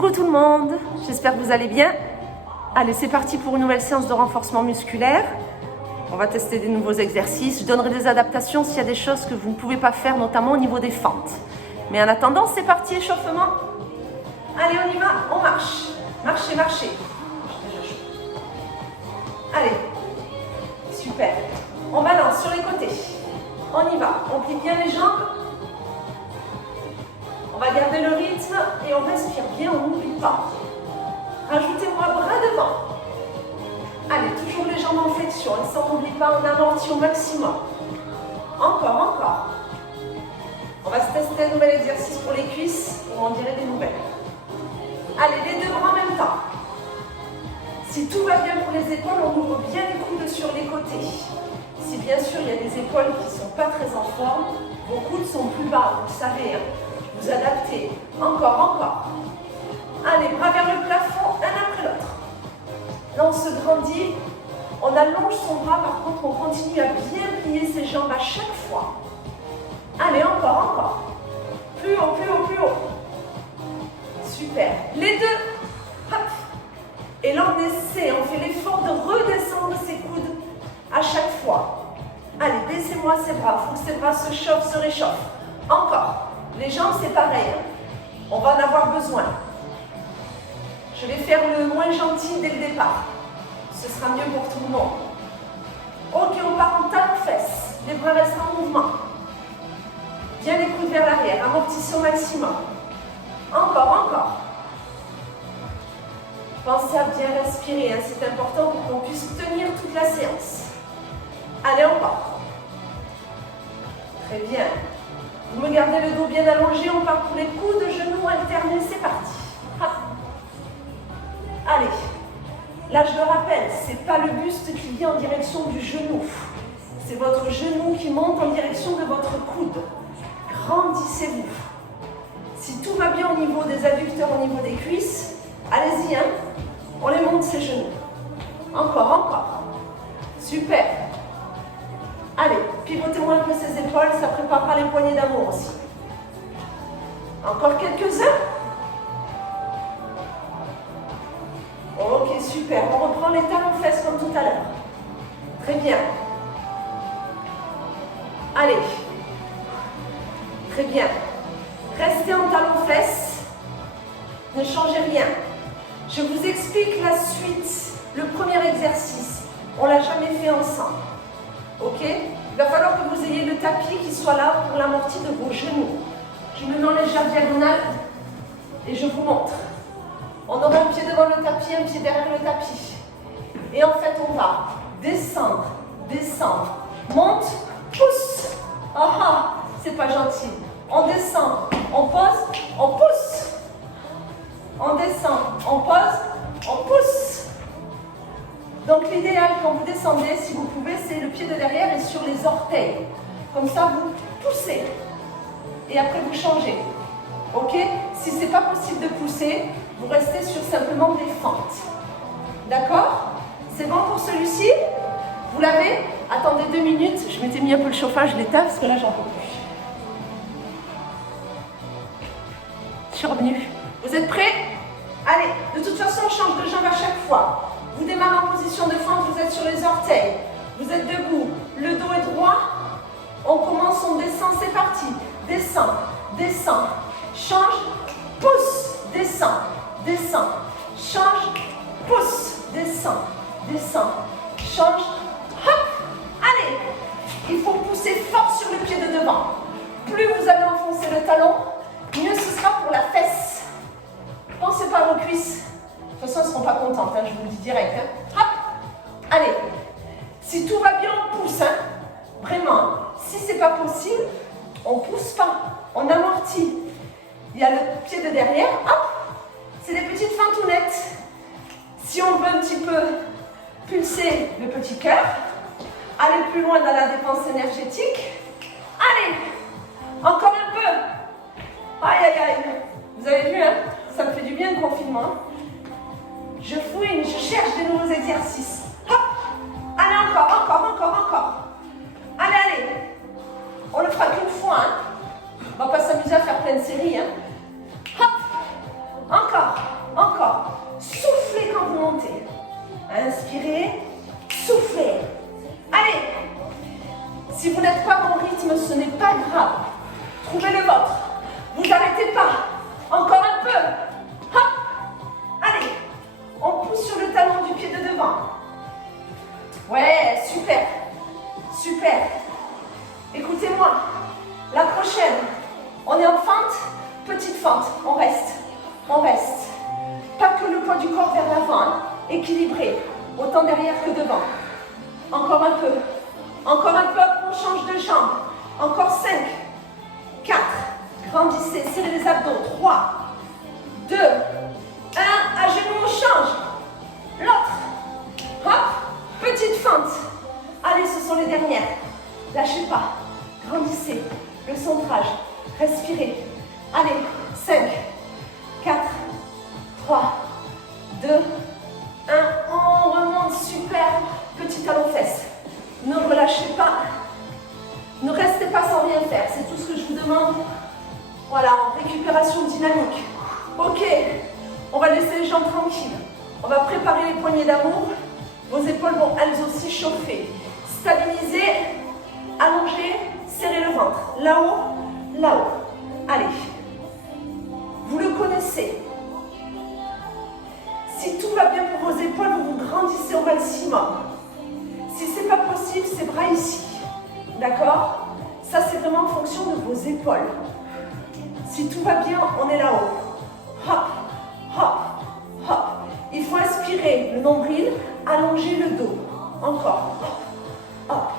Coucou tout le monde, j'espère que vous allez bien. Allez, c'est parti pour une nouvelle séance de renforcement musculaire. On va tester des nouveaux exercices. Je donnerai des adaptations s'il y a des choses que vous ne pouvez pas faire, notamment au niveau des fentes. Mais en attendant, c'est parti, échauffement. Allez, on y va, on marche. Marchez, marchez. Allez, super. On balance sur les côtés. On y va, on plie bien les jambes. On va garder le rythme et on respire bien, on n'oublie pas. Rajoutez-moi bras devant. Allez, toujours les jambes en flexion, et ça on n'oublie pas, on amortit au maximum. Encore, encore. On va se tester un nouvel exercice pour les cuisses, ou on dirait des nouvelles. Allez, les deux bras en même temps. Si tout va bien pour les épaules, on ouvre bien les coudes sur les côtés. Si bien sûr il y a des épaules qui ne sont pas très en forme, vos coudes sont plus bas, vous le savez, hein. Vous adaptez. Encore, encore. Allez, bras vers le plafond, un après l'autre. Là, on se grandit. On allonge son bras, par contre, on continue à bien plier ses jambes à chaque fois. Allez, encore, encore. Plus haut, plus haut, plus haut. Super. Les deux. Hop. Et là, on essaie, on fait l'effort de redescendre ses coudes à chaque fois. Allez, baissez-moi ses bras. Il faut que ses bras se chauffent, se réchauffent. Encore. Les jambes, c'est pareil. Hein. On va en avoir besoin. Je vais faire le moins gentil dès le départ. Ce sera mieux pour tout le monde. Ok, on part en talons-fesses. Les bras restent en mouvement. Bien les coudes vers l'arrière. Amortissez au maximum. Encore, encore. Pensez à bien respirer. Hein. C'est important pour qu'on puisse tenir toute la séance. Allez, encore. Très bien. Vous me gardez le dos bien allongé, on part pour les coudes, genoux alternés, c'est parti. Hop. Allez, là je le rappelle, ce n'est pas le buste qui vient en direction du genou. C'est votre genou qui monte en direction de votre coude. Grandissez-vous. Si tout va bien au niveau des adducteurs, au niveau des cuisses, allez-y, hein. On les monte ces genoux. Encore, encore. Super. Allez, pivotez-moi un peu ces épaules, ça préparera les poignées d'amour aussi. Encore quelques-uns. Ok, super. On reprend les talons-fesses comme tout à l'heure. Très bien. Allez. Très bien. Restez en talons-fesses. Ne changez rien. Je vous explique la suite. Le premier exercice. On ne l'a jamais fait ensemble. Ok? Il va falloir que vous ayez le tapis qui soit là pour l'amorti de vos genoux. Je me mets en légère diagonale et je vous montre. On aura un pied devant le tapis, un pied derrière le tapis. Et en fait, on va descendre, descendre, monte, pousse. Ah ah, c'est pas gentil. On descend, on pose, on pousse. On descend, on pose, on pousse. Donc l'idéal quand vous descendez, si vous pouvez, c'est le pied de derrière et sur les orteils. Comme ça, vous poussez. Et après, vous changez. Ok? Si ce n'est pas possible de pousser, vous restez sur simplement des fentes. D'accord? C'est bon pour celui-ci? Vous l'avez? Attendez 2 minutes. Je m'étais mis un peu le chauffage, je l'éteins parce que là, j'en peux plus. Je suis revenue. Vous êtes prêts? Allez, de toute façon, on change de jambe à chaque fois. Vous démarrez en position de fente, vous êtes sur les orteils. Vous êtes debout, le dos est droit. On commence, on descend, c'est parti. Descend, descend, change, pousse, descend, descend, change, pousse, descend, descend, change, hop. Allez, il faut pousser fort sur le pied de devant. Plus vous allez enfoncer le talon, mieux ce sera pour la fesse. Pensez pas à vos cuisses. De toute façon, elles ne seront pas contentes, hein, je vous le dis direct. Hein. Hop. Allez. Si tout va bien, on pousse. Hein. Vraiment. Si ce n'est pas possible, on ne pousse pas. On amortit. Il y a le pied de derrière. Hop. C'est des petites fentounettes. Si on veut un petit peu pulser le petit cœur, aller plus loin dans la dépense énergétique. Allez. Encore un peu. Aïe, aïe, aïe. Vous avez vu, hein, ça me fait du bien le confinement. Hein. Je fouine, je cherche des nouveaux exercices. Hop. Allez, encore, encore, encore, encore. Allez, allez. On le fera qu'une fois. Hein. On ne va pas s'amuser à faire plein de séries. Hein. Hop. Encore. du corps vers l'avant, hein. Équilibré, autant derrière que devant. Encore un peu. Encore un peu, on change de jambe. Encore 5, 4, grandissez, serrez les abdos. 3, 2, 1, à genoux, on change. L'autre. Hop, petite fente. Allez, ce sont les dernières. Lâchez pas. Grandissez. Le centrage. Respirez. Allez, 5, 4, 3, 2, 1. On remonte, super. Petit talon fesse. Ne relâchez pas. Ne restez pas sans rien faire. C'est tout ce que je vous demande. Voilà, en récupération dynamique. Ok, on va laisser les jambes tranquilles. On va préparer les poignées d'amour. Vos épaules vont elles aussi chauffer. Stabiliser, allonger, serrer le ventre. Là-haut, là-haut. Allez. Vous le connaissez. Si tout va bien pour vos épaules, vous vous grandissez au maximum. Si ce n'est pas possible, c'est bras ici. D'accord? Ça, c'est vraiment en fonction de vos épaules. Si tout va bien, on est là-haut. Hop, hop, hop. Il faut inspirer le nombril, allonger le dos. Encore. Hop, hop.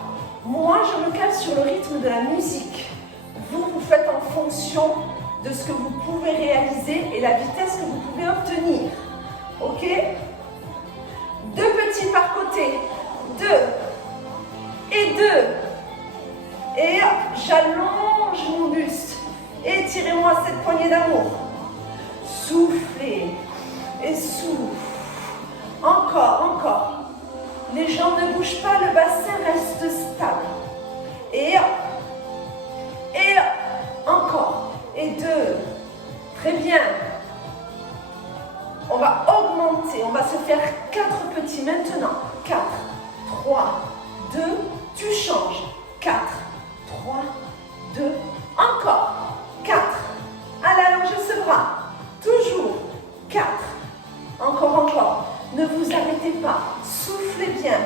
Moi, je me cale sur le rythme de la musique. Vous, vous faites en fonction de ce que vous pouvez réaliser et la vitesse que vous pouvez obtenir. Ok? 2 petits par côté. 2 et 2. Et hop, j'allonge mon buste. Étirez-moi cette poignée d'amour. Soufflez et souffle. Encore, encore. Les jambes ne bougent pas, le bassin reste stable. Et hop. Et hop. Encore. Et 2. Très bien. On va augmenter. On va se faire 4 petits maintenant. 4, 3, 2. Tu changes. 4, 3, 2. Encore. 4. Allez, allongez ce bras. Toujours. 4. Encore, encore. Ne vous arrêtez pas. Soufflez bien.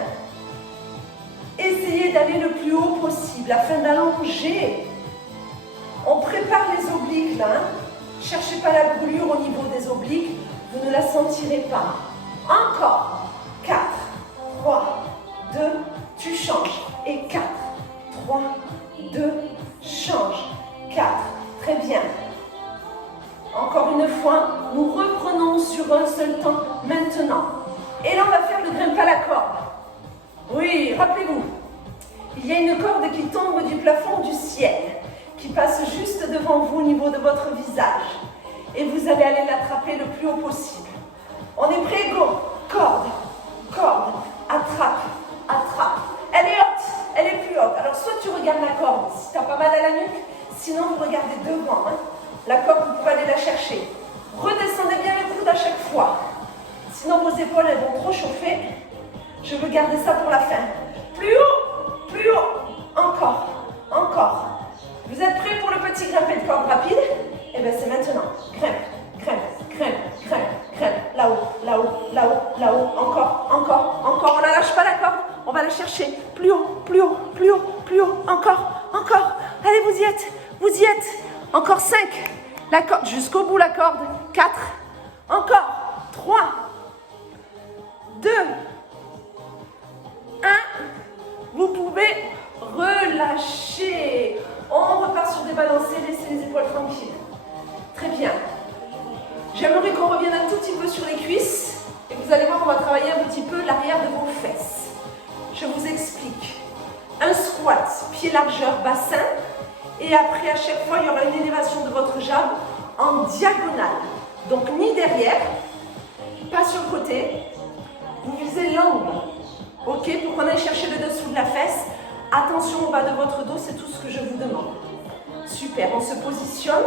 Essayez d'aller le plus haut possible afin d'allonger. On prépare les obliques là. Cherchez pas la brûlure au niveau des obliques. Vous ne la sentirez pas. Encore. 4, 3, 2. Tu changes. Et 4, 3, 2. Change. 4. Très bien. Encore une fois, nous reprenons sur un seul temps maintenant. Et là, on va faire le grimpe à la corde. Oui, rappelez-vous, il y a une corde qui tombe du plafond du ciel, qui passe juste devant vous au niveau de votre visage. Et vous allez aller l'attraper le plus haut possible. On est prêt, go. Corde, corde, attrape, attrape. Elle est haute, elle est plus haute. Alors, soit tu regardes la corde, si tu as pas mal à la nuque, sinon vous regardez devant. Hein. La corde, vous pouvez aller la chercher. Redescendez bien le coude à chaque fois. Sinon, vos épaules, elles vont trop chauffer. Je veux garder ça pour la fin. Plus haut, plus haut. Encore, encore. Vous êtes prêts pour le petit grimpé de corde rapide? Eh bien, c'est maintenant. Grimpe, grimpe, grimpe, grimpe, grimpe. Là-haut, là-haut, là-haut, là-haut. Encore, encore, encore. On ne lâche pas la corde. On va la chercher. Plus haut, plus haut, plus haut, plus haut. Encore, encore. Allez, vous y êtes, vous y êtes. Encore 5. La corde, jusqu'au bout la corde. 4. Encore. 3. 2. 1. Vous pouvez relâcher. On repart sur des balancés. Laissez les épaules tranquilles. Très bien. J'aimerais qu'on revienne un tout petit peu sur les cuisses. Et vous allez voir qu'on va travailler un petit peu l'arrière de vos fesses. Je vous explique. Un squat, pied largeur, bassin. Et après, à chaque fois, il y aura une élévation de votre jambe en diagonale. Donc, ni derrière, pas sur le côté. Vous visez l'angle. Ok, pour qu'on aille chercher le dessous de la fesse. Attention au bas de votre dos, c'est tout ce que je vous demande. Super, on se positionne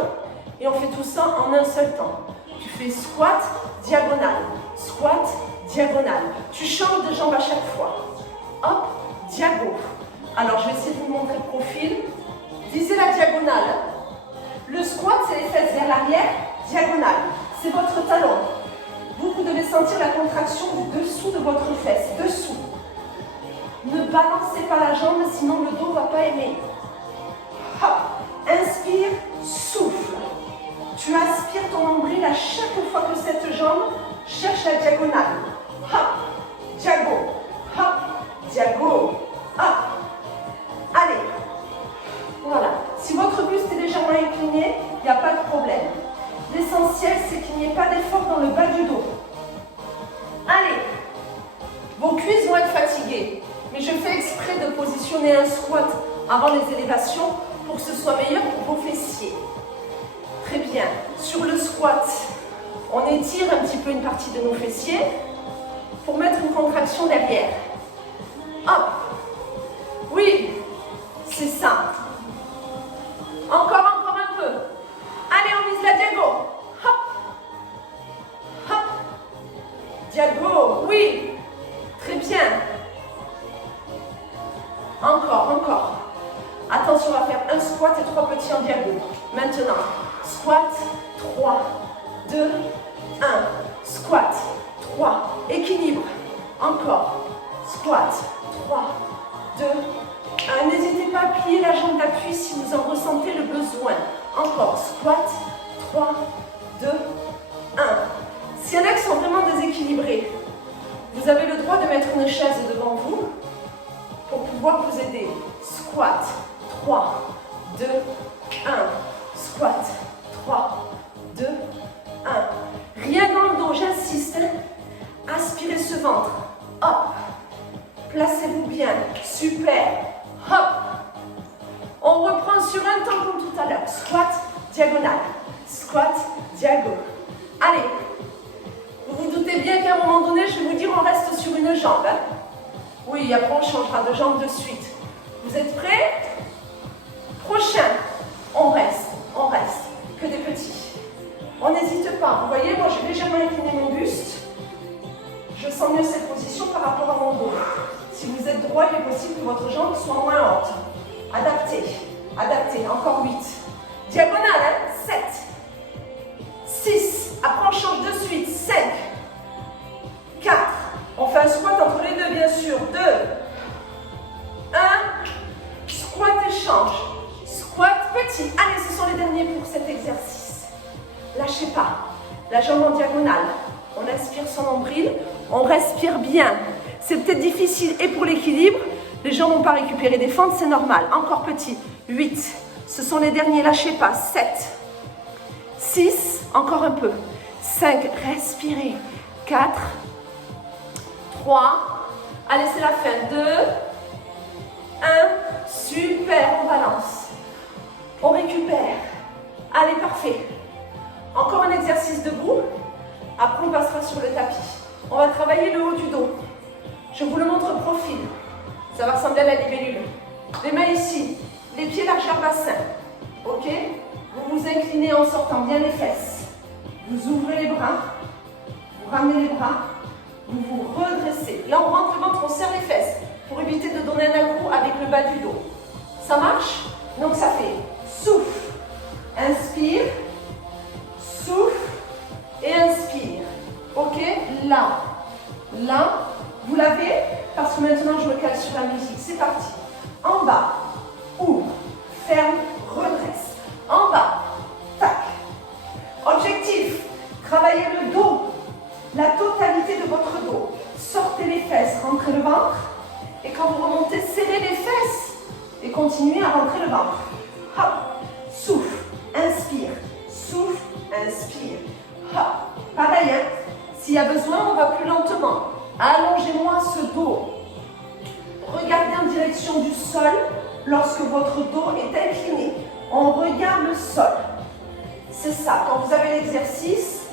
et on fait tout ça en un seul temps. Tu fais squat, diagonale. Squat, diagonale. Tu changes de jambe à chaque fois. Hop, diago. Alors, je vais essayer de vous montrer le profil. Visez la diagonale. Le squat, c'est les fesses vers l'arrière, diagonale. C'est votre talon. Vous, vous devez sentir la contraction du dessous de votre fesse. Dessous. Ne balancez pas la jambe, sinon le dos ne va pas aimer. Hop. Inspire, souffle. Tu aspires ton nombril à chaque fois que cette jambe cherche la diagonale. n'y ait pas d'effort dans le bas du dos. Allez, vos cuisses vont être fatiguées, mais je fais exprès de positionner un squat avant les élévations pour que ce soit meilleur pour vos fessiers. Très bien. Sur le squat, on étire un petit peu une partie de nos fessiers pour mettre une contraction derrière. Hop. Oui, c'est ça. Encore un peu. Allez, on vise la diago. Hop. Hop. Diago, oui. Très bien. Encore. Attention, on va faire un squat et 3 petits en diago. Maintenant, squat, 3, 2, 1. Squat, 3. Équilibre. Encore. Squat, 3, 2, 1. N'hésitez pas à plier la jambe d'appui si vous en ressentez le besoin. Encore. Squat, 3, 2, 1. S'il y en a qui sont vraiment déséquilibrés, vous avez le droit de mettre une chaise devant vous pour pouvoir vous aider. Squat, 3, 2, 1. Squat, 3, 2, 1. Rien dans le dos, j'insiste. Aspirez ce ventre. Hop. Placez-vous bien. Super. Hop. On reprend sur un temps comme tout à l'heure. Squat, diagonale. Squat, diago. Allez. Vous vous doutez bien qu'à un moment donné, je vais vous dire, on reste sur une jambe. Hein? Oui, après on changera de jambe de suite. Vous êtes prêts? Prochain. On reste. Que des petits. On n'hésite pas. Vous voyez, moi j'ai légèrement incliné mon buste. Je sens mieux cette position par rapport à mon dos. Si vous êtes droit, il est possible que votre jambe soit moins haute. Adaptez. Encore 8. Diagonale, hein? 7. 6. Après, on change de suite. 5. 4. On fait un squat entre les deux, bien sûr. 2. 1. Squat et change. Squat petit. Allez, ce sont les derniers pour cet exercice. Lâchez pas. La jambe en diagonale. On inspire son nombril. On respire bien. C'est peut-être difficile et pour l'équilibre. Les jambes n'ont pas récupéré des fentes, c'est normal. Encore petit. 8. Ce sont les derniers. Lâchez pas. 7. 6. Encore un peu. 5. Respirez. 4. 3. Allez, c'est la fin. 2. 1. Super. On balance. On récupère. Allez, parfait. Encore un exercice debout. Après, on passera sur le tapis. On va travailler le haut du dos. Je vous le montre profil. Ça va ressembler à la libellule. Les mains ici. Les pieds largeur bassin. Ok? Vous vous inclinez en sortant bien les fesses. Vous ouvrez les bras. Vous ramenez les bras. Vous vous redressez. Là, on rentre le ventre, on serre les fesses pour éviter de donner un accroc avec le bas du dos. Ça marche? Donc, ça fait souffle. Inspire. Souffle. Et inspire. Ok? Là. Vous l'avez? Parce que maintenant, je me cale sur la musique. C'est parti. En bas. Ouvre. Ferme. Redresse. En bas. Tac. Objectif. Travaillez le dos. La totalité de votre dos. Sortez les fesses. Rentrez le ventre. Et quand vous remontez, serrez les fesses. Et continuez à rentrer le ventre. Hop. Souffle. Inspire. Souffle. Inspire. Hop. Pareil, hein? S'il y a besoin, on va plus lentement. Allongez-moi ce dos. Regardez en direction du sol lorsque votre dos est incliné. On regarde le sol. C'est ça. Quand vous avez l'exercice,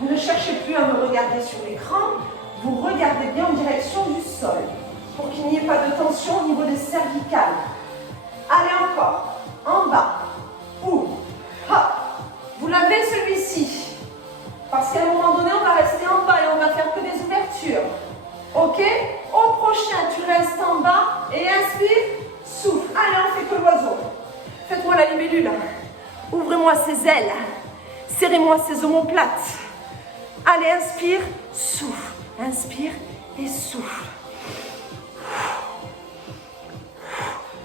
vous ne cherchez plus à me regarder sur l'écran. Vous regardez bien en direction du sol pour qu'il n'y ait pas de tension au niveau des cervicales. Allez encore. En bas. Ou. Hop. Vous l'avez celui-ci. Parce qu'à un moment donné, on va rester en bas et on va faire que des ouvertures. Ok? Au prochain, tu restes en bas et inspire, souffle. Allez, on fait que l'oiseau. Faites-moi la libellule. Ouvrez-moi ses ailes. Serrez-moi ses omoplates. Allez, inspire, souffle. Inspire et souffle.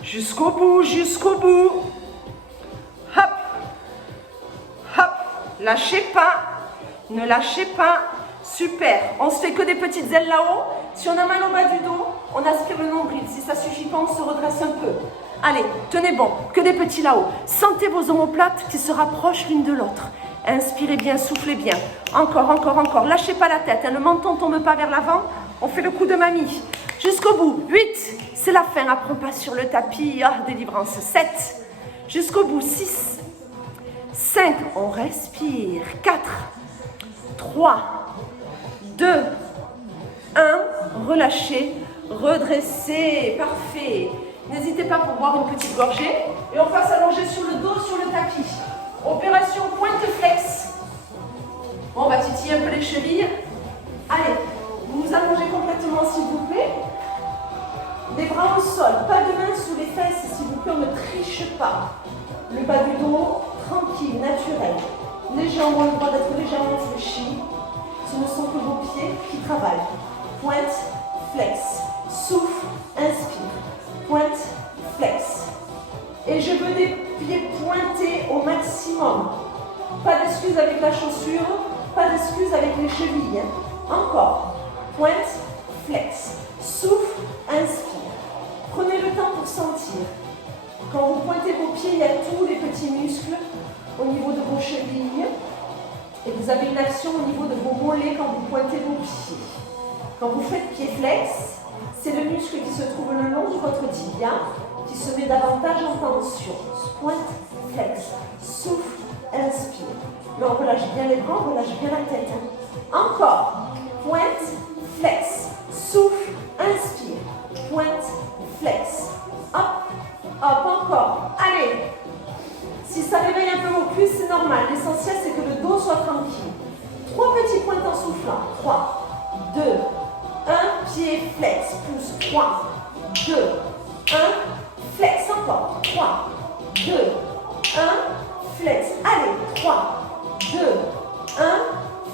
Jusqu'au bout, jusqu'au bout. Hop. Hop. Lâchez pas. Ne lâchez pas. Super. On se fait que des petites ailes là-haut. Si on a mal au bas du dos, on aspire le nombril. Si ça ne suffit pas, on se redresse un peu. Allez, tenez bon. Que des petits là-haut. Sentez vos omoplates qui se rapprochent l'une de l'autre. Inspirez bien, soufflez bien. Encore, encore, encore. Lâchez pas la tête, hein. Le menton ne tombe pas vers l'avant. On fait le coup de mamie. Jusqu'au bout. 8. C'est la fin. Après, on passe sur le tapis. Ah, délivrance. 7. Jusqu'au bout. 6. 5. On respire. 4. 3. 2. 1. Relâchez. Redressez. Parfait. N'hésitez pas pour boire une petite gorgée. Et on va s'allonger sur le dos, sur le tapis. Opération pointe flex. Bon, on va titiller un peu les chevilles. Allez, vous vous allongez complètement s'il vous plaît. Les bras au sol, pas de main sous les fesses s'il vous plaît, on ne triche pas. Le bas du dos, tranquille, naturel. Les jambes ont le droit d'être légèrement fléchies. Ce ne sont que vos pieds qui travaillent. Pointe, flex. Souffle, inspire. Pointe, flex. Et je veux des pieds pointés au maximum. Pas d'excuses avec la chaussure, pas d'excuses avec les chevilles. Encore. Pointe, flex. Souffle, inspire. Prenez le temps pour sentir. Quand vous pointez vos pieds, il y a tous les petits muscles au niveau de vos chevilles. Et vous avez une action au niveau de vos mollets quand vous pointez vos pieds. Quand vous faites pied flex, c'est le muscle qui se trouve le long de votre tibia qui se met davantage en tension. Pointe, flex, souffle, inspire. Là, on relâche bien les bras, on relâche bien la tête. Encore. Pointe, flex, souffle, inspire. Pointe, flex. Hop, hop, encore. Allez. Si ça réveille un peu vos cuisses, c'est normal. L'essentiel, c'est que le dos soit tranquille. 3 petits pointes en soufflant. 3, 2, 1. Pied flex, pouce. 3, 2, 1. Flex encore. 3, 2, 1. Flex. Allez. 3, 2, 1.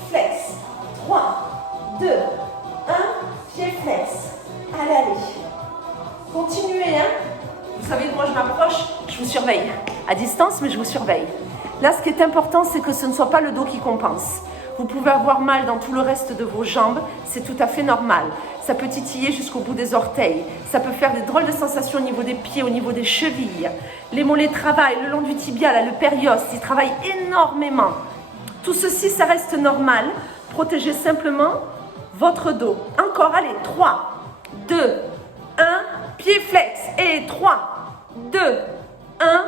Flex. 3, 2, 1. Pied flex. Allez, allez. Continuez, hein. Vous savez, moi je m'approche, je vous surveille. À distance, mais je vous surveille. Là, ce qui est important, c'est que ce ne soit pas le dos qui compense. Vous pouvez avoir mal dans tout le reste de vos jambes, c'est tout à fait normal. Ça peut titiller jusqu'au bout des orteils. Ça peut faire des drôles de sensations au niveau des pieds, au niveau des chevilles. Les mollets travaillent le long du tibia, là, le périos, ils travaillent énormément. Tout ceci, ça reste normal. Protégez simplement votre dos. Encore, allez, 3, 2, 1, pied flex. Et 3, 2, 1,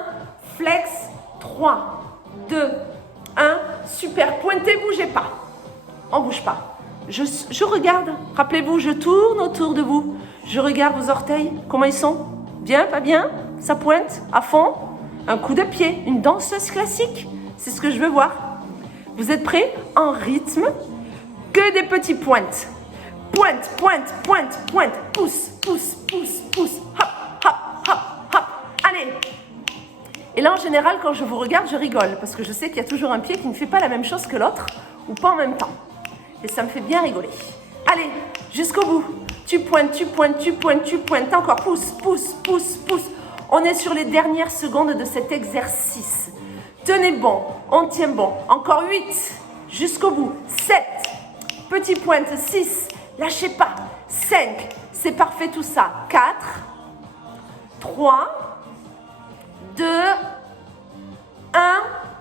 flex, 3, 2, 1, super, pointez, bougez pas. On bouge pas. Je regarde, rappelez-vous, je tourne autour de vous. Je regarde vos orteils, comment ils sont? Bien, pas bien? Ça pointe, à fond? Un coup de pied, une danseuse classique. C'est ce que je veux voir. Vous êtes prêts? En rythme, que des petits pointes. Pointe, pointe, pointe, pointe, pousse, pousse, pousse, pousse, hop, hop, hop, hop. Allez. Et là, en général, quand je vous regarde, je rigole parce que je sais qu'il y a toujours un pied qui ne fait pas la même chose que l'autre ou pas en même temps. Et ça me fait bien rigoler. Allez, jusqu'au bout. Tu pointes, tu pointes, tu pointes, tu pointes. Encore, pousse, pousse, pousse, pousse. On est sur les dernières secondes de cet exercice. Tenez bon, on tient bon. Encore 8, jusqu'au bout. 7, petit pointe, 6, lâchez pas. 5, c'est parfait tout ça. 4, 3, 2, 1,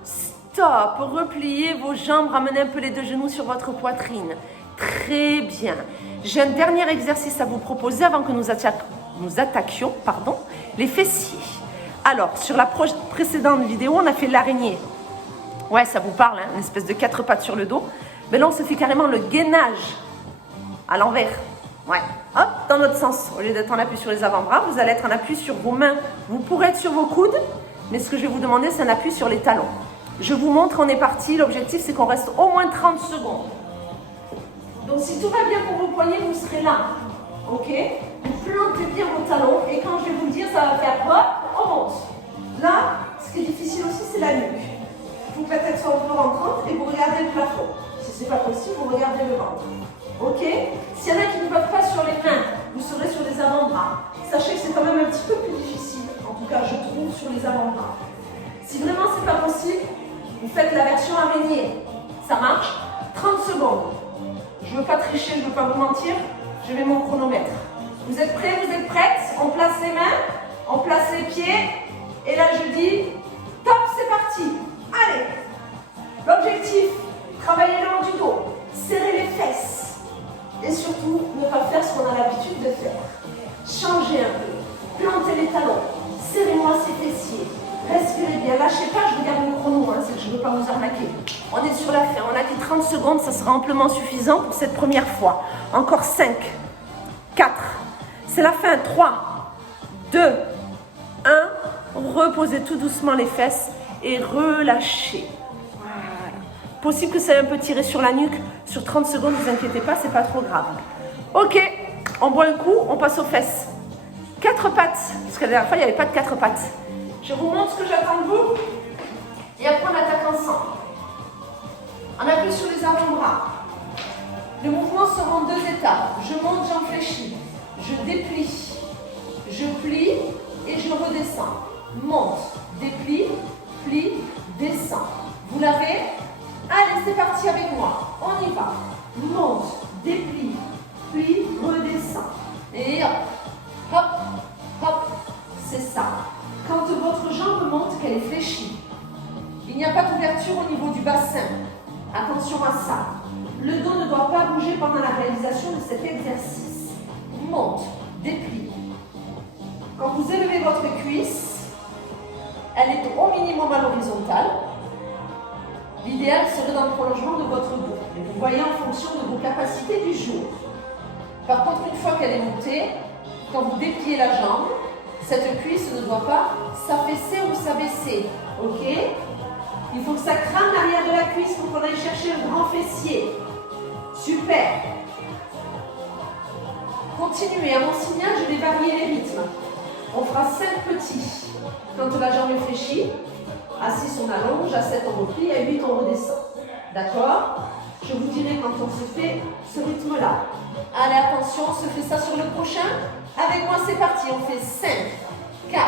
stop. Repliez vos jambes, ramenez un peu les deux genoux sur votre poitrine. Très bien. J'ai un dernier exercice à vous proposer avant que nous attaquions les fessiers. Alors, sur la précédente vidéo, on a fait l'araignée. Ouais, ça vous parle, hein, une espèce de 4 pattes sur le dos. Mais là, on se fait carrément le gainage à l'envers. Ouais, hop, dans l'autre sens. Au lieu d'être en appui sur les avant-bras, vous allez être en appui sur vos mains. Vous pourrez être sur vos coudes, mais ce que je vais vous demander, c'est un appui sur les talons. Je vous montre, on est parti. L'objectif, c'est qu'on reste au moins 30 secondes. Donc, si tout va bien pour vos poignets, vous serez là. Ok? Vous plantez bien vos talons et quand je vais vous le dire, ça va faire hop, on monte. Là, ce qui est difficile aussi, c'est la nuque. Vous faites être sur le plan rentrante et vous regardez le plafond. Si ce n'est pas possible, vous regardez le ventre. Ok? S'il y en a qui ne peuvent pas sur les mains, vous serez sur les avant-bras. Sachez que c'est quand même un petit peu plus difficile, en tout cas je trouve, sur les avant-bras. Si vraiment c'est pas possible, vous faites la version araignée. Ça marche? 30 secondes. Je ne veux pas tricher, je ne veux pas vous mentir. Je mets mon chronomètre. Vous êtes prêts? Vous êtes prêtes? On place les mains, on place les pieds. Et là je dis, top, c'est parti. Allez. L'objectif, travailler le haut du dos, serrer les fesses et surtout ne pas faire ce qu'on a l'habitude de faire. Changez un peu, plantez les talons, serrez-moi ces fessiers, respirez bien, lâchez pas, je regarde le chrono, c'est que je ne veux pas vous arnaquer. On est sur la fin, on a dit 30 secondes, ça sera amplement suffisant pour cette première fois. Encore 5, 4, c'est la fin, 3, 2, 1, reposez tout doucement les fesses et relâchez. Voilà. Possible que ça ait un peu tiré sur la nuque, sur 30 secondes, ne vous inquiétez pas, c'est pas trop grave. Ok, on boit un coup, on passe aux fesses. 4 pattes, parce que la dernière fois, il n'y avait pas de 4 pattes. Je vous montre ce que j'attends de vous et après on attaque ensemble. On appuie sur les avant-bras. Le mouvement sera en 2 étapes. Je monte, j'enfléchis. Je déplie. Je plie et je redescends. Monte, déplie, plie, descends. Vous l'avez? Allez, c'est parti avec moi. On y va. Monte, déplie, plie, redescends. Et hop, hop, hop. C'est ça. Quand votre jambe monte, qu'elle est fléchie, il n'y a pas d'ouverture au niveau du bassin. Attention à ça. Le dos ne doit pas bouger pendant la réalisation de cet exercice. Monte, déplie. Quand vous élevez votre cuisse, elle est au minimum à l'horizontale. L'idéal serait dans le prolongement de votre dos. Et vous voyez en fonction de vos capacités du jour. Par contre, une fois qu'elle est montée, quand vous dépliez la jambe, cette cuisse ne doit pas s'affaisser ou s'abaisser. Ok? Il faut que ça crame l'arrière de la cuisse pour qu'on aille chercher un grand fessier. Super. Continuez. À mon signal, je vais varier les rythmes. On fera 5 petits. Quand la jambe est fléchie, à 6 on allonge, à 7 on replie, à 8 on redescend. D'accord? Je vous dirai quand on se fait ce rythme-là. Allez, attention, on se fait ça sur le prochain. Avec moi, c'est parti. On fait 5, 4,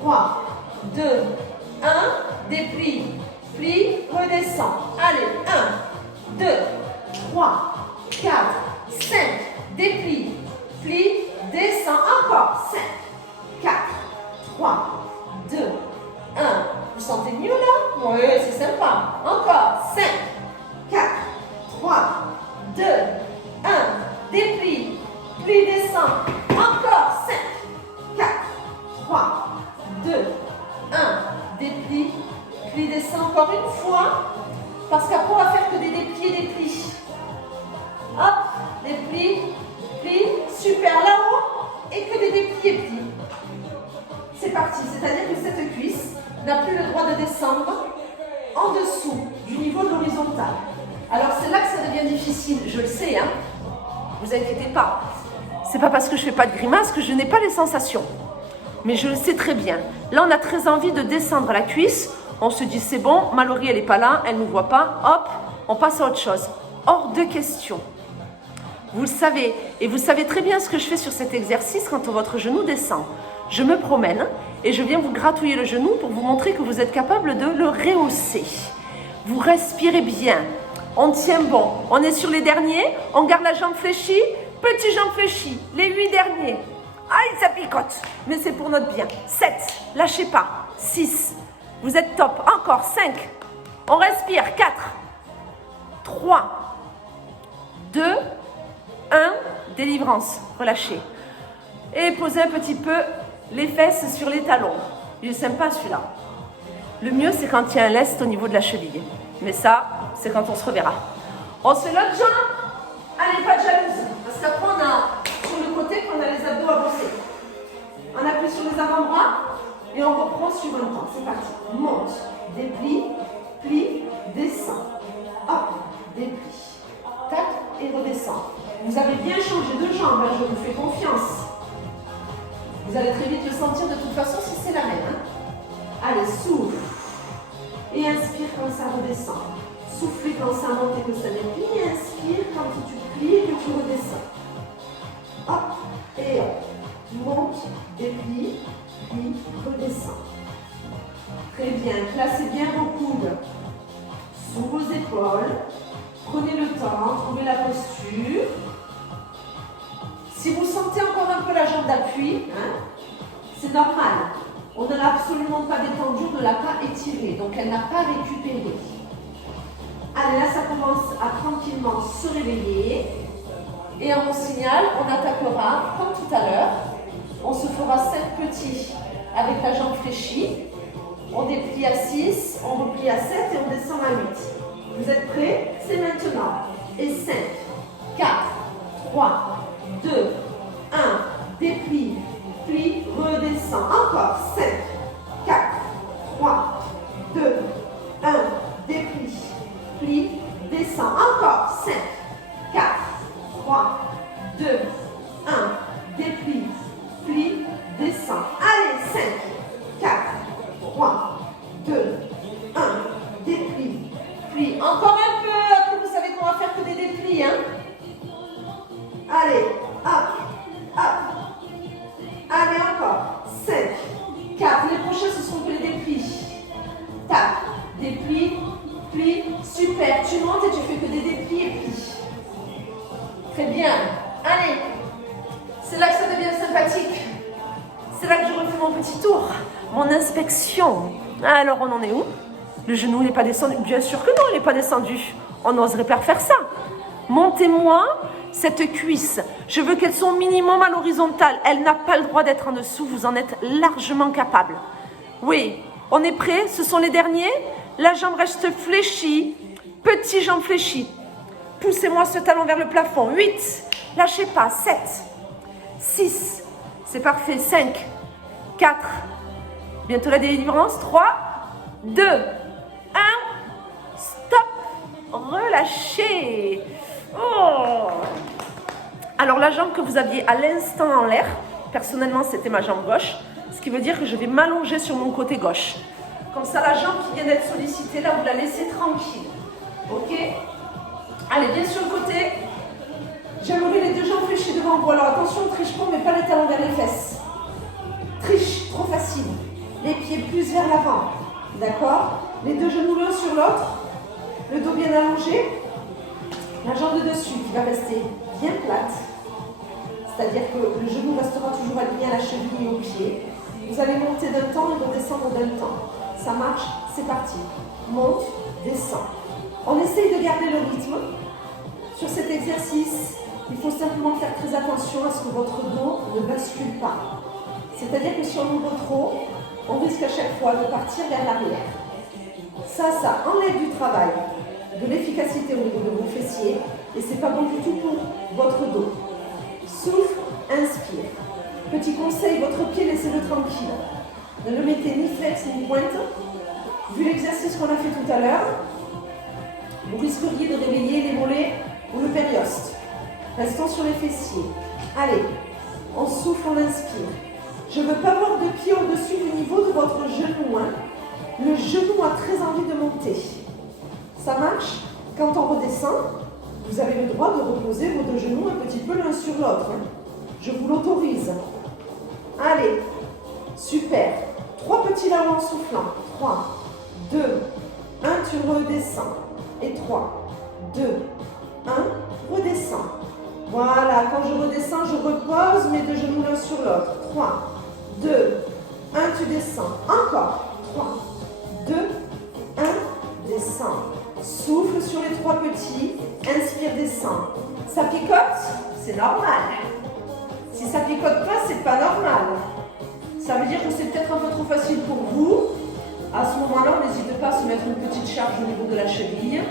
3, 2, 1. Déplie, plie, redescend. Allez, 1, 2, 3, 4, 5. Déplie, plie, descend. Encore 5, 4, 3, 2, 1. Vous sentez mieux là? Oui, c'est sympa. Encore 5, 4, 3, 2, 1. Déplie, plie, descend. Encore 5, 4, 3, 2, 1. Déplie, plie, descend. Encore une fois. Parce qu'après, on va faire que des dépliés, des plis. Hop, déplie, plie. Super, là-haut. Et que des dépliés, plis. C'est parti. C'est-à-dire que cette cuisse n'a plus le droit de descendre en dessous du niveau de l'horizontale. Alors, c'est là que ça devient difficile. Je le sais, hein. Vous inquiétez pas. C'est pas parce que je fais pas de grimace que je n'ai pas les sensations. Mais je le sais très bien. Là, on a très envie de descendre la cuisse. On se dit, c'est bon, Mallory, elle n'est pas là, elle ne nous voit pas. Hop, on passe à autre chose. Hors de question. Vous le savez. Et vous savez très bien ce que je fais sur cet exercice quand votre genou descend. Je me promène et je viens vous gratouiller le genou pour vous montrer que vous êtes capable de le rehausser. Vous respirez bien. On tient bon. On est sur les derniers. On garde la jambe fléchie. Petit jambe fléchie. Les 8 derniers. Aïe, ça picote. Mais c'est pour notre bien. 7. Lâchez pas. 6. Vous êtes top. Encore 5. On respire. 4. 3. 2. 1. Délivrance. Relâchez. Et posez un petit peu les fesses sur les talons. Il est sympa celui-là. Le mieux, c'est quand il y a un lest au niveau de la cheville. Mais ça, c'est quand on se reverra. On se fait l'autre jambe. Allez, pas de jalouse. Parce qu'après, on a sur le côté qu'on a les abdos à bosser. On appuie sur les avant-bras et on reprend sur un temps. C'est parti. Monte, déplie, plie, descend. Hop, déplie. Tac et redescend. Vous avez bien changé de jambe, hein, je vous fais confiance. Vous allez très vite le sentir de toute façon si c'est la même. Hein. Allez, souffle. Et inspire quand ça redescend. Souffle quand ça monte et que ça déplie. Et inspire quand tu plies et que tu redescends. Hop, et hop. Monte, déplie, plie, redescend. Très bien. Placez bien vos coudes sous vos épaules. Prenez le temps, trouvez la posture. Si vous sentez encore un peu la jambe d'appui, hein, c'est normal. On ne l'a absolument pas détendue, on ne l'a pas étirée, donc elle n'a pas récupéré. Allez, là, ça commence à tranquillement se réveiller. Et à mon signal, on attaquera, comme tout à l'heure. On se fera 5 petits avec la jambe fléchie. On déplie à 6, on replie à 7 et on descend à 8. Vous êtes prêts? C'est maintenant. Et 5, 4, 3, 2, 1. Déplie, plie, redescend. Encore. 5, 4, 3, 2, 1. Déplie, plie, descend. Encore. 5, 4, 3, 2, 1. Déplie, plie, descend. Allez, 5, 4, 3, 2, 1. Déplie, plie. Encore un peu. Après, vous savez qu'on va faire que des déplis, hein. Allez, hop, hop. Allez, encore. 5, 4. Les prochains, ce seront que les déplis. Tac, déplie, plie. Super. Tu montes et tu fais que des déplis et plis. Très bien. Allez. C'est là que ça devient sympathique. C'est là que je refais mon petit tour. Mon inspection. Alors, on en est où? Le genou, il n'est pas descendu. Bien sûr que non, il n'est pas descendu. On n'oserait pas faire ça. Montez-moi cette cuisse. Je veux qu'elle soit au minimum à l'horizontale. Elle n'a pas le droit d'être en dessous. Vous en êtes largement capable. Oui, on est prêt? Ce sont les derniers. La jambe reste fléchie. Petit jambe fléchie. Poussez-moi ce talon vers le plafond. 8. Lâchez pas. 7. 6. C'est parfait. 5. 4. Bientôt la délivrance. 3. 2. 1. Stop. Relâchez. Oh. Alors la jambe que vous aviez à l'instant en l'air, personnellement c'était ma jambe gauche, ce qui veut dire que je vais m'allonger sur mon côté gauche. Comme ça la jambe qui vient d'être sollicitée, là vous la laissez tranquille. Ok? Allez, bien sur le côté. J'aimerais les deux jambes fléchies devant vous. Alors attention, triche pas, mais pas les talons vers les fesses. Triche, trop facile. Les pieds plus vers l'avant. D'accord? Les deux genoux l'un sur l'autre. Le dos bien allongé. La jambe de dessus qui va rester bien plate. C'est-à-dire que le genou restera toujours aligné à la cheville et au pied. Vous allez monter d'un temps et redescendre d'un temps. Ça marche? C'est parti. Monte, descend. On essaye de garder le rythme. Sur cet exercice, il faut simplement faire très attention à ce que votre dos ne bascule pas. C'est-à-dire que si on ouvre trop, on risque à chaque fois de partir vers l'arrière. Ça enlève du travail, de l'efficacité au niveau de vos fessiers et c'est pas bon du tout pour votre dos. Souffle, inspire. Petit conseil, votre pied, laissez-le tranquille. Ne le mettez ni flex ni pointe. Vu l'exercice qu'on a fait tout à l'heure, vous risqueriez de réveiller les mollets ou le périoste. Restons sur les fessiers. Allez, on souffle, on inspire. Je ne veux pas voir de pied au-dessus du niveau de votre genou. Hein. Le genou a très envie de monter. Ça marche? Quand on redescend, vous avez le droit de reposer vos deux genoux un petit peu l'un sur l'autre. Hein. Je vous l'autorise. Allez, super. 3 petits là en soufflant. 3, 2, 1, tu redescends. Et 3, 2, 1, redescends. Voilà, quand je redescends, je repose mes deux genoux l'un sur l'autre. 3, 2, 1, tu descends. Encore. 3, 2, 1, descends. Souffle sur les 3 petits. Inspire, descends. Ça picote? C'est normal. Si ça picote pas, c'est pas normal. Ça veut dire que c'est peut-être un peu trop facile pour vous. À ce moment-là, on n'hésite pas à se mettre une petite charge au niveau de la cheville.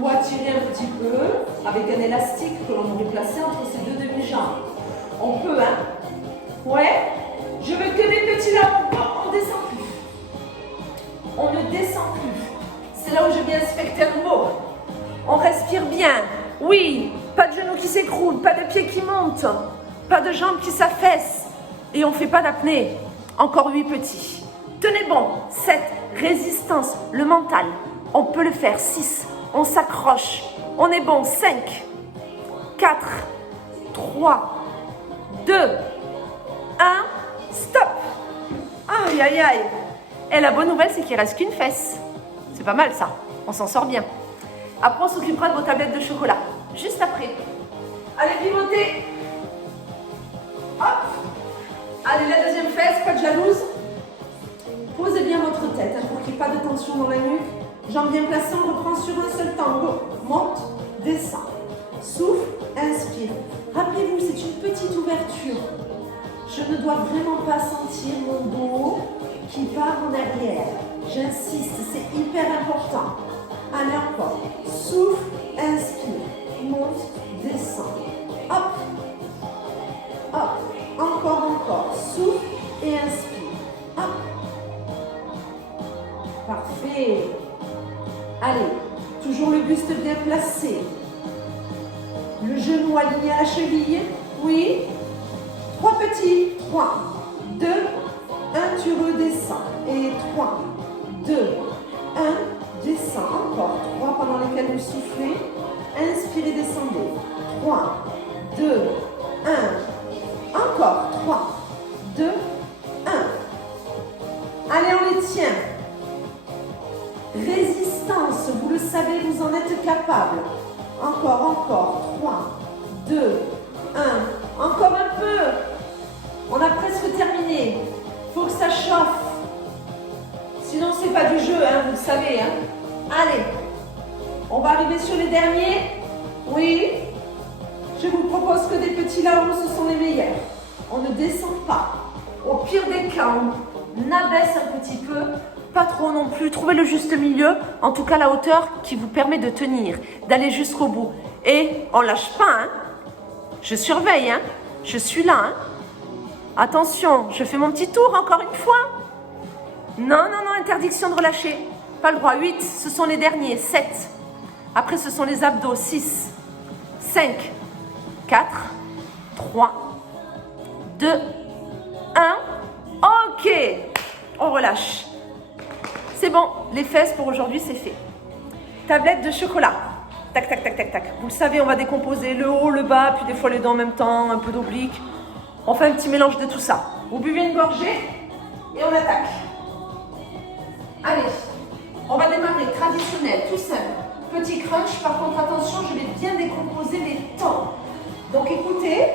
Ou à tirer un petit peu avec un élastique que l'on aurait placé entre ces deux demi-jambes. On peut, hein? Ouais? Je veux que des petits là. On ne descend plus. On ne descend plus. C'est là où je viens inspecter à nouveau. On respire bien. Oui, pas de genoux qui s'écroulent, pas de pieds qui montent, pas de jambes qui s'affaissent. Et on ne fait pas d'apnée. Encore 8 petits. Tenez bon. 7. Résistance. Le mental. On peut le faire. 6. On s'accroche. On est bon. 5, 4, 3, 2, 1. Stop. Aïe, aïe, aïe. Et la bonne nouvelle, c'est qu'il ne reste qu'une fesse. C'est pas mal ça. On s'en sort bien. Après, on s'occupera de vos tablettes de chocolat. Juste après. Allez, pivotez. Hop. Allez, la deuxième fesse. Pas de jalouse. Posez bien votre tête hein, pour qu'il n'y ait pas de tension dans la nuque. Jambes bien placées, on reprend sur un seul temps. Go. Monte, descend. Souffle, inspire. Rappelez-vous, c'est une petite ouverture. Je ne dois vraiment pas sentir mon dos qui part en arrière. J'insiste, c'est hyper important. Allez encore. Souffle, inspire. Monte, descend. Hop. Hop. Encore. Souffle et inspire. Hop. Parfait. Allez, toujours le buste bien placé. Le genou aligné à la cheville. Oui. 3 petits. 3, 2, 1. Tu redescends. Et 3, 2, 1. Descends. Encore. 3 pendant lesquels vous soufflez. Inspirez, descendez. 3, 2, 1. Encore. 3, 2, 1. Allez, on les tient. Résistance, vous le savez, vous en êtes capable. Encore. 3, 2, 1. Encore un peu. On a presque terminé. Il faut que ça chauffe. Sinon, c'est pas du jeu, hein, vous le savez. Hein. Allez, on va arriver sur les derniers. Oui. Je vous propose que des petits là-haut, ce sont les meilleurs. On ne descend pas. Au pire des cas, on abaisse un petit peu. Pas trop non plus. Trouvez le juste milieu. En tout cas, la hauteur qui vous permet de tenir, d'aller jusqu'au bout. Et on lâche pas. Hein. Je surveille. Hein. Je suis là. Hein. Attention, je fais mon petit tour encore une fois. Non, interdiction de relâcher. Pas le droit. 8, ce sont les derniers. 7. Après, ce sont les abdos. 6, 5, 4, 3, 2, 1. Ok. On relâche. C'est bon, les fesses pour aujourd'hui, c'est fait. Tablette de chocolat. Tac. Vous le savez, on va décomposer le haut, le bas, puis des fois les deux en même temps, un peu d'oblique. On fait un petit mélange de tout ça. Vous buvez une gorgée et on attaque. Allez, on va démarrer traditionnel, tout simple. Petit crunch, par contre attention, je vais bien décomposer les temps. Donc écoutez,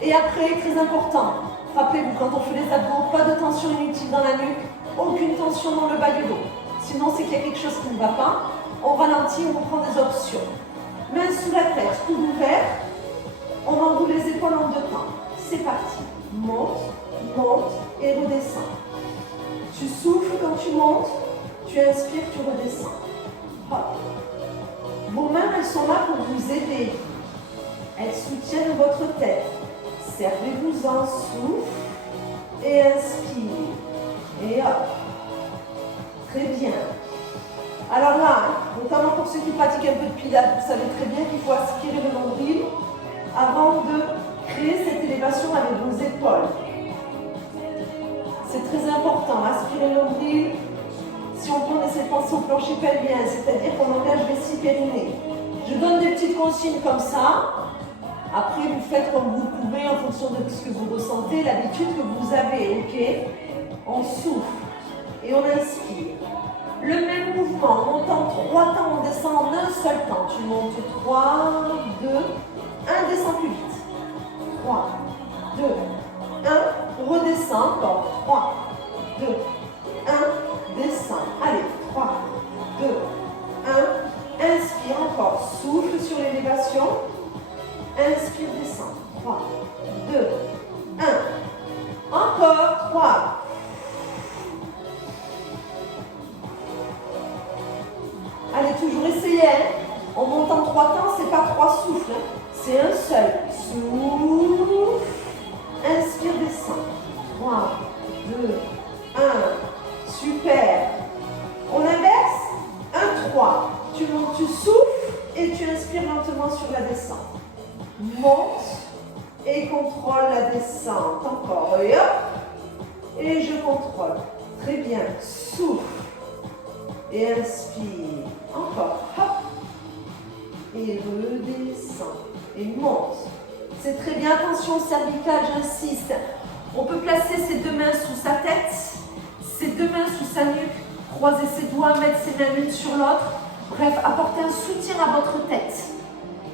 et après, très important, rappelez-vous, quand on fait les abdos, pas de tension inutile dans la nuque, aucune tension dans le bas du dos. Sinon, c'est qu'il y a quelque chose qui ne va pas. On ralentit, on prend des options. Main sous la tête, coude ouvert. On enroule les épaules en 2 temps. C'est parti. Monte et redescends. Tu souffles quand tu montes, tu inspires, tu redescends. Hop. Vos mains, elles sont là pour vous aider. Elles soutiennent votre tête. Servez-vous-en, souffle et inspire. Et hop. Très bien. Alors là, notamment pour ceux qui pratiquent un peu de pilates, vous savez très bien qu'il faut aspirer le nombril avant de créer cette élévation avec vos épaules. C'est très important, aspirer le nombril. Si on prend cette pensée au plancher pelvien, c'est-à-dire qu'on engage les 6 périnées. Je donne des petites consignes comme ça. Après, vous faites comme vous pouvez en fonction de ce que vous ressentez, l'habitude que vous avez, ok? On souffle et on inspire. Le même mouvement, on monte en 3 temps, on descend en un seul temps. Tu montes 3, 2, 1, descends plus vite. 3, 2, 1, redescends encore. 3, 2, 1, descends. Allez, 3, 2, 1, inspire encore. Souffle sur l'élévation. Inspire, descends. 3, 2, 1. Encore. 3. Allez, toujours essayer. Hein. On monte en 3 temps, c'est pas 3 souffles. Hein. C'est un seul. Souffle. Inspire, descends. 3, 2, 1. Super. On inverse. 1, 3. Tu montes, tu souffles et tu inspires lentement sur la descente. Monte et contrôle la descente. Encore. Et hop. Et je contrôle. Très bien. Souffle. Et inspire. Encore. Hop. Et redescend. Et monte. C'est très bien. Attention au cervical, j'insiste. On peut placer ses 2 mains sous sa tête, ses 2 mains sous sa nuque, croiser ses doigts, mettre ses mains l'une sur l'autre. Bref, apporter un soutien à votre tête.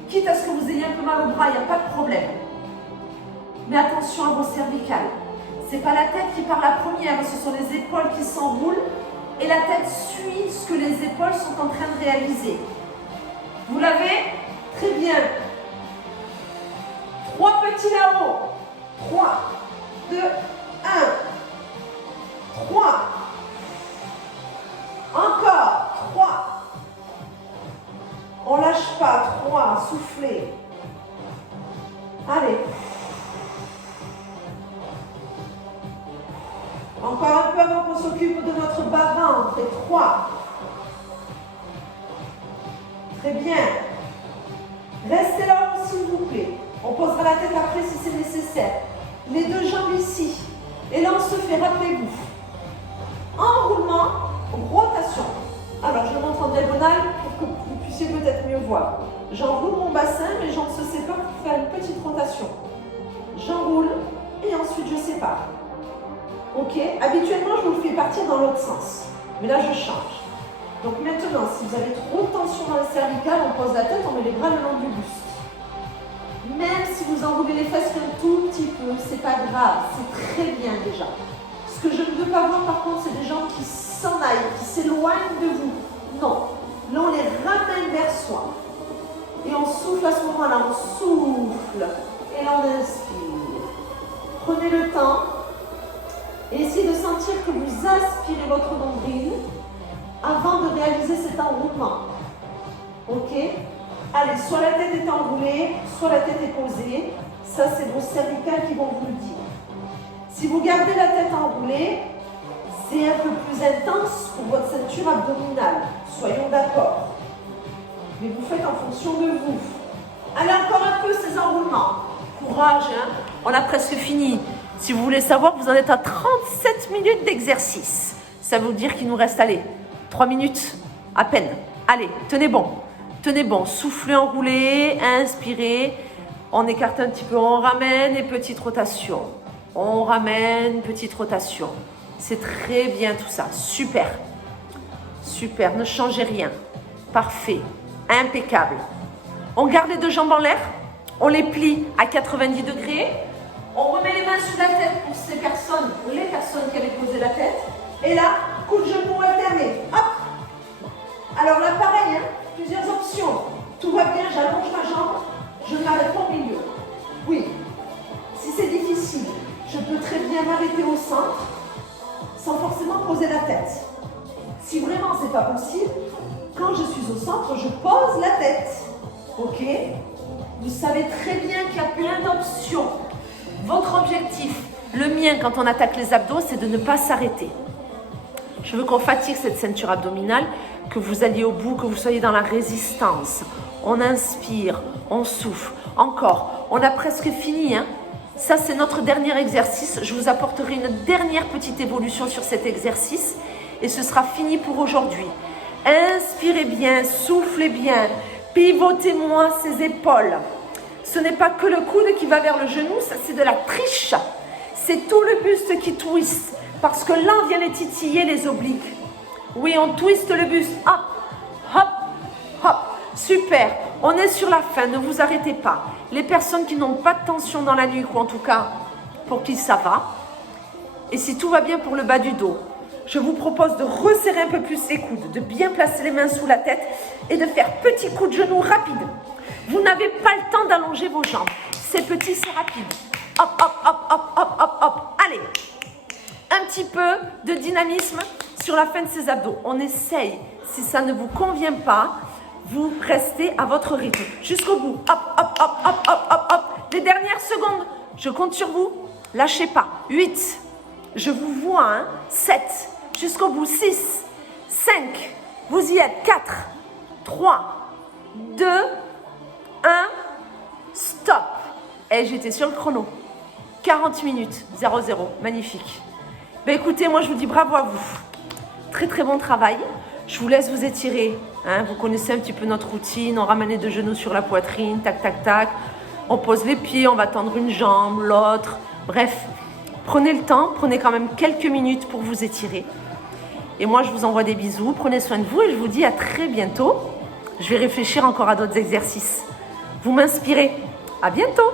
Quitte à ce que vous ayez un peu mal au bras, il n'y a pas de problème. Mais attention à vos cervicales. Ce n'est pas la tête qui part la première, ce sont les épaules qui s'enroulent et la tête suit ce que les épaules sont en train de réaliser. Vous l'avez? Très bien. 3 petits là-haut. 3, 2, 1. 3. Encore. 3. On ne lâche pas. 3. Soufflez. Allez. Encore un peu avant qu'on s'occupe de notre bas-ventre. Et 3. Très bien. Restez là-haut s'il vous plaît. On posera la tête après si c'est nécessaire. Les 2 jambes ici. Et là on se fait, rappelez-vous. Enroulement, rotation. Alors je montre en diagonale pour que vous puissiez peut-être mieux voir. J'enroule mon bassin, mes jambes se séparent pour faire une petite rotation. J'enroule et ensuite je sépare. Ok? Habituellement je vous le fais partir dans l'autre sens. Mais là je change. Donc maintenant, si vous avez trop de tension dans les cervicales, on pose la tête, on met les bras le long du buste. Même si vous enroulez les fesses un tout petit peu, c'est pas grave, c'est très bien déjà. Ce que je ne veux pas voir par contre, c'est des gens qui s'en aillent, qui s'éloignent de vous. Non, là on les ramène vers soi. Et on souffle à ce moment-là, on souffle. Et là on inspire. Prenez le temps et essayez de sentir que vous aspirez votre nombril avant de réaliser cet enroulement. Ok? Allez, soit la tête est enroulée, soit la tête est posée. Ça, c'est vos cervicales qui vont vous le dire. Si vous gardez la tête enroulée, c'est un peu plus intense pour votre ceinture abdominale. Soyons d'accord. Mais vous faites en fonction de vous. Allez, encore un peu ces enroulements. Courage, hein? On a presque fini. Si vous voulez savoir, vous en êtes à 37 minutes d'exercice. Ça veut dire qu'il nous reste, allez, 3 minutes à peine. Allez, tenez bon. Tenez bon, soufflez, enroulez, inspirez. On écarte un petit peu, on ramène et petite rotation. On ramène, petite rotation. C'est très bien tout ça. Super. Super, ne changez rien. Parfait. Impeccable. On garde les 2 jambes en l'air. On les plie à 90 degrés. On remet les mains sous la tête pour ces personnes, les personnes qui avaient posé la tête. Et là, coup de genou alterné. Hop. Alors là, pareil, hein, plusieurs options. Tout va bien, j'allonge ma jambe, je m'arrête pas au milieu. Oui. Si c'est difficile, je peux très bien m'arrêter au centre sans forcément poser la tête. Si vraiment c'est pas possible, quand je suis au centre, je pose la tête. Ok? Vous savez très bien qu'il y a plein d'options. Votre objectif, le mien quand on attaque les abdos, c'est de ne pas s'arrêter. Je veux qu'on fatigue cette ceinture abdominale, que vous alliez au bout, que vous soyez dans la résistance. On inspire, on souffle. Encore, on a presque fini, hein? Ça, c'est notre dernier exercice. Je vous apporterai une dernière petite évolution sur cet exercice et ce sera fini pour aujourd'hui. Inspirez bien, soufflez bien, pivotez-moi ces épaules. Ce n'est pas que le coude qui va vers le genou, ça c'est de la triche. C'est tout le buste qui twiste parce que là, on vient les titiller les obliques. Oui, on twiste le buste. Hop, hop, hop. Super. On est sur la fin, ne vous arrêtez pas. Les personnes qui n'ont pas de tension dans la nuque, ou en tout cas, pour qui ça va. Et si tout va bien pour le bas du dos, je vous propose de resserrer un peu plus les coudes, de bien placer les mains sous la tête et de faire petit coup de genou rapide. Vous n'avez pas le temps d'allonger vos jambes. C'est petit, c'est rapide. Hop, hop, hop, hop, hop, hop, hop. Allez. Un petit peu de dynamisme sur la fin de ces abdos. On essaye. Si ça ne vous convient pas, vous restez à votre rythme. Jusqu'au bout. Hop, hop, hop, hop, hop, hop, hop. Les dernières secondes. Je compte sur vous. Lâchez pas. 8. Je vous vois. Hein. 7. Jusqu'au bout. 6. 5. Vous y êtes. 4. 3. 2. 1. Stop. Et j'étais sur le chrono. 40 minutes. 0-0. Magnifique. Ben écoutez, moi je vous dis bravo à vous. Très très bon travail. Je vous laisse vous étirer. Hein, vous connaissez un petit peu notre routine. On ramène les 2 genoux sur la poitrine. Tac, tac, tac. On pose les pieds. On va tendre une jambe, l'autre. Bref, prenez le temps. Prenez quand même quelques minutes pour vous étirer. Et moi, je vous envoie des bisous. Prenez soin de vous et je vous dis à très bientôt. Je vais réfléchir encore à d'autres exercices. Vous m'inspirez. À bientôt.